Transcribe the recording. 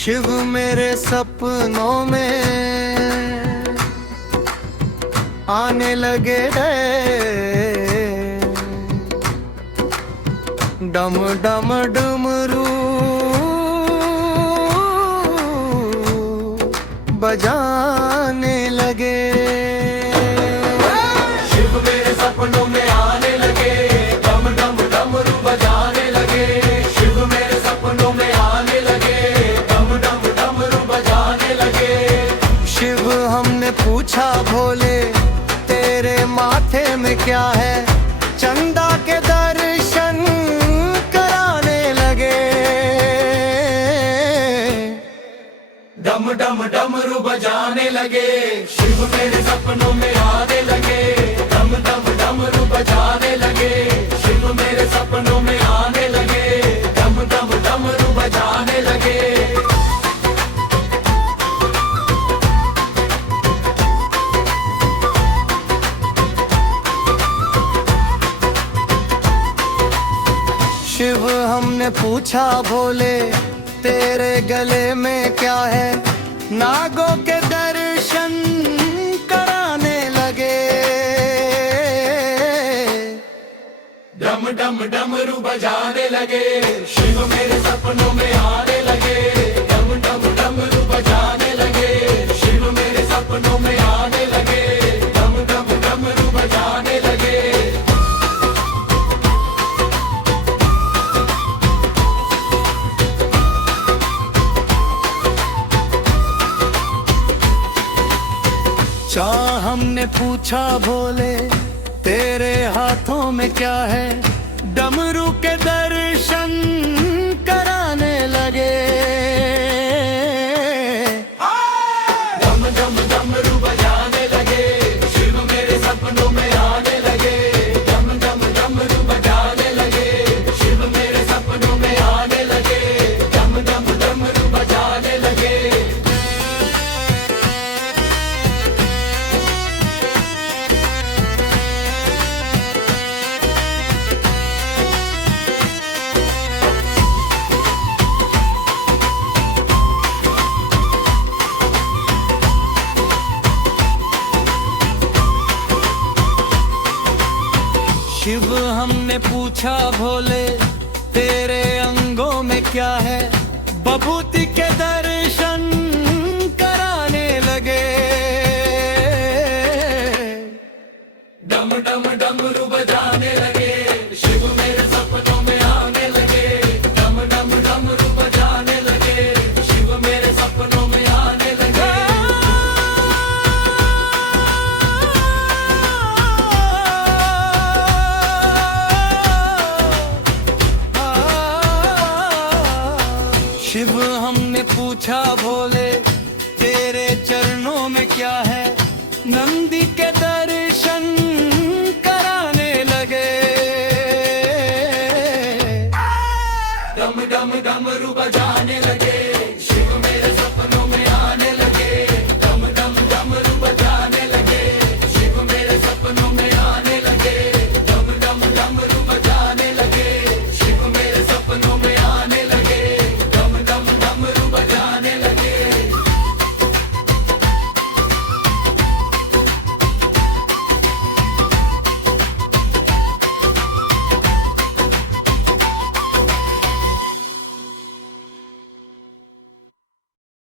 शिव मेरे सपनों में आने लगे डम डम डमरू बजाने लगे। शिव मेरे सपनों में आने लगे, डम डम डमरू बजाने लगे। शिव मेरे सपनों में आने लगे, डम डम डमरू बजाने लगे। शिव हमने पूछा भोले तेरे माथे में क्या है, चंदा के दर्शन कराने लगे। डम डम डमरू बजाने लगे, शिव मेरे सपनों में आने लगे। डम डम डमरू बजाने लगे, शिव मेरे सपनों में आने लगे। डम डम डमरू बजाने लगे। शिव हमने पूछा भोले तेरे गले में क्या है, नागों के दर्शन कराने लगे। डम डम डमरू बजाने लगे, शिव मेरे सपनों में आने लगे। डम डम डमरू बजाने लगे, शिव मेरे सपनों में आने लगे। डम डम डमरू बजाने लगे। हमने पूछा भोले तेरे हाथों में क्या है, डमरू के दर्शन कराने लगे। डम डम डमरू बजाने लगे, शिव मेरे सपनों में आने लगे। डम डम डमरू बजाने लगे, शिव मेरे सपनों में आने लगे। डम डम डमरू बजाने लगे। शिव हमने पूछा भोले तेरे अंगों में क्या है, बभूति के दर्शन कराने लगे। डम डम डमरू बजाने लगे, शिव मेरे सपनों में आने लगे। डम डम डमरू बजाने लगे, शिव मेरे सपनों में आने लगे। शिव हमने पूछा भोले तेरे चरणों में क्या है, नंदी के दर